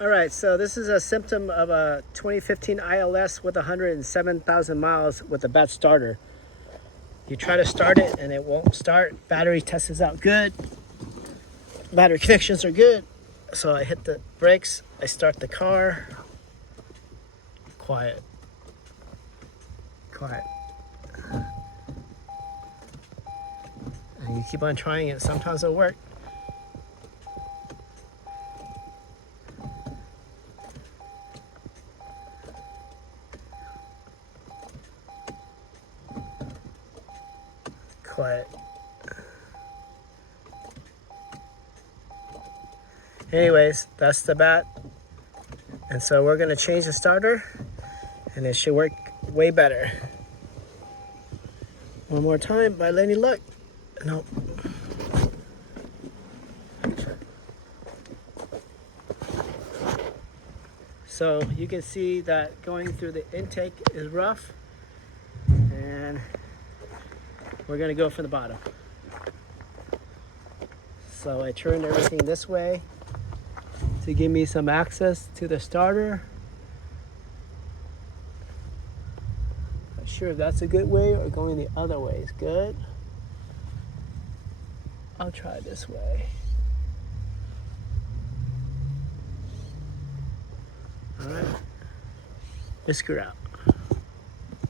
Alright, so this is a symptom of a 2015 ILS with 107,000 miles with a bad starter. You try to start it and it won't start. Battery test is out good. Battery connections are good. So I hit the brakes, I start the car. Quiet. Quiet. And you keep on trying it, sometimes it'll work. Quiet. Anyways, that's the bat. And so we're gonna change the starter and it should work way better. One more time by any luck. Nope. So you can see that going through the intake is rough, and we're gonna go for the bottom. So I turned everything this way to give me some access to the starter. Not sure if that's a good way or going the other way is good. I'll try this way. All right, let's screw out.